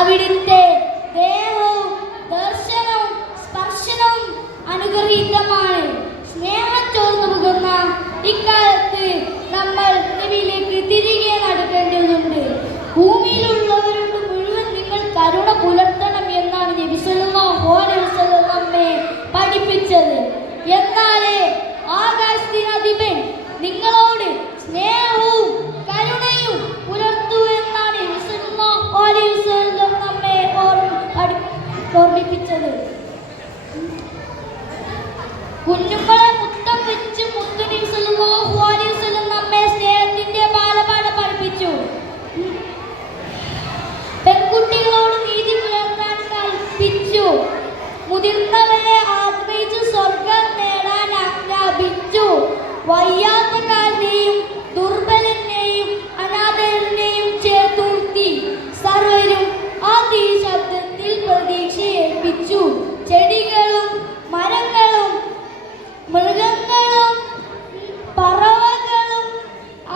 അവിടുത്തെ ദേഹവും ദർശനവും സ്പർശനവും അനുഗ്രഹീതമാണ്. സ്നേഹം ചോർന്നു പോകുന്ന ഇക്കാലത്ത് നമ്മൾ നബിയിലേക്ക് തിരികെ നടക്കേണ്ടതുണ്ട്. ഭൂമിയിലുള്ളവരോട് മുഴുവൻ നിങ്ങൾ കരുണ പുലർത്തണം എന്നാണ് നബി സല്ലല്ലാഹു അലൈഹി വസല്ലം നമ്മെ പഠിപ്പിച്ചത്. എന്നാലേ ആകാശത്തിനധിപൻ നിങ്ങളോട് സ്നേഹവും കരുണയും പുലർത്തൂ എന്നാണ് നബി സല്ലല്ലാഹു അലൈഹി വസല്ലം നമ്മെ ഓർമ്മിപ്പിച്ചത്. കുഞ്ഞുങ്ങളെ മുത്തം വെച്ച് മുത്തു നബി സല്ലല്ലാഹു അലൈഹി വസല്ലം നമ്മെ സ്നേഹത്തിന്റെ ബാലപാഠം പഠിപ്പിച്ചു. പെൺകുട്ടികളോട് നീതി പുലർത്താൻ കൽപ്പിച്ചു. മുതിർന്നവരെ ആശ്രയിച്ച് സ്വർഗം നേടാൻ ആജ്ഞാപിച്ചു. വയ്യാത്തക്കാരനെയും ദുർബലനെയും അനാഥനെയും ചേർത്തുർത്തി സർവരും അതിശബ്ദത്തിൽ പ്രതീക്ഷ ഏൽപ്പിച്ചു. ചെടികളും മരങ്ങളും മൃഗങ്ങളും പറവകളും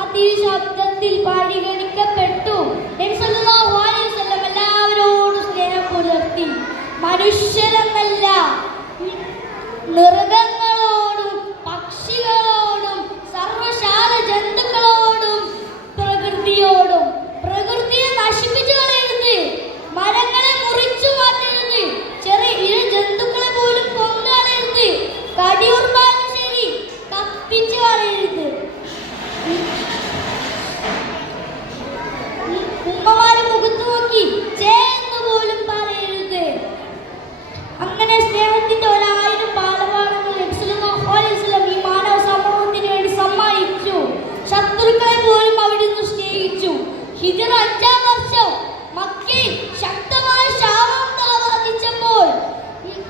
അതിശബ്ദത്തിൽ പരിഗണിക്കപ്പെട്ടു. നബി സല്ലല്ലാഹു അലൈഹി വസല്ലം എല്ലാവരോടും സ്നേഹം പുലർത്തി. മനുഷ്യരെന്നല്ല, മൃഗങ്ങളോടും പക്ഷികളോടും സർവ്വശാല ജന്തുക്കളോടും പ്രകൃതിയോടും. പ്രകൃതിയെ നശിപ്പിച്ചു കളയരുത്, മരങ്ങളെ മുറിച്ചു മാറ്റരുത്, ചെറിയ ഇരു ജന്തുക്കളെ പോലും കൊന്നു കളയരുത്, കടിയുർബാനും ശരി കത്തിച്ചു കളയരുത്. ഉമ്മമാരെ മുഖത്ത് നോക്കി ചേർന്ന് പോലും പറയരുത്. അങ്ങനെ സ്നേഹത്തിന്റെ 1000 ബാലപാഠങ്ങൾ നബി സല്ലല്ലാഹു അലൈഹി വസല്ലം ഈ മാനവ സമൂഹത്തിന് വേണ്ടി സമ്മാനിച്ചു. ശത്രുക്കളെ പോലും അവിടുന്ന് സ്നേഹിച്ചു. ഹിജ്റ 5-ാം വർഷം മക്കയിൽ ശക്തമായ ശാപം ബാധിച്ചപ്പോൾ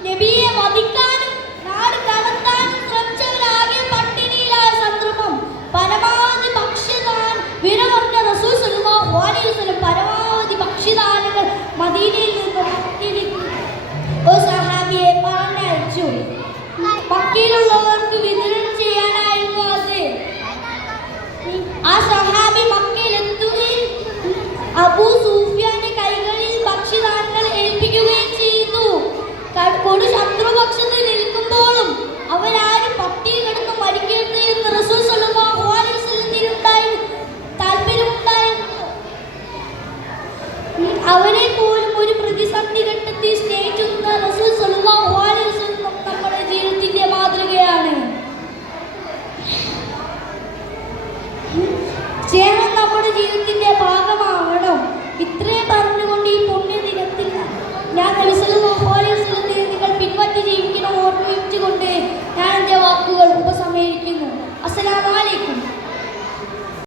നബിയെ വധിക്കാനും നാട് കടത്താനും ശ്രമിച്ചവരാകെ പട്ടിണിയിലായ സന്ദർഭം പരമാവധി ഭക്ഷ്യദാൻ വിരമറിഞ്ഞ റസൂൽ സല്ലല്ലാഹു അലൈഹി വസല്ലം പരമാവധി ഭക്ഷ്യദാനങ്ങൾ മദീനയിൽ നിന്ന് മക്കയിലേക്ക് ഒരു സഹാബിയെ പറഞ്ഞയച്ചു. മക്കയിലുള്ളവർക്ക് വിതരണം ചെയ്യാനായിരുന്നു അത്. ആ സഹാബി മക്കയിൽ എത്തുകയും അബൂ സുഫിയാന്റെ കൈകളിൽ ഭക്ഷ്യദാനങ്ങൾ ഏൽപ്പിക്കുകയും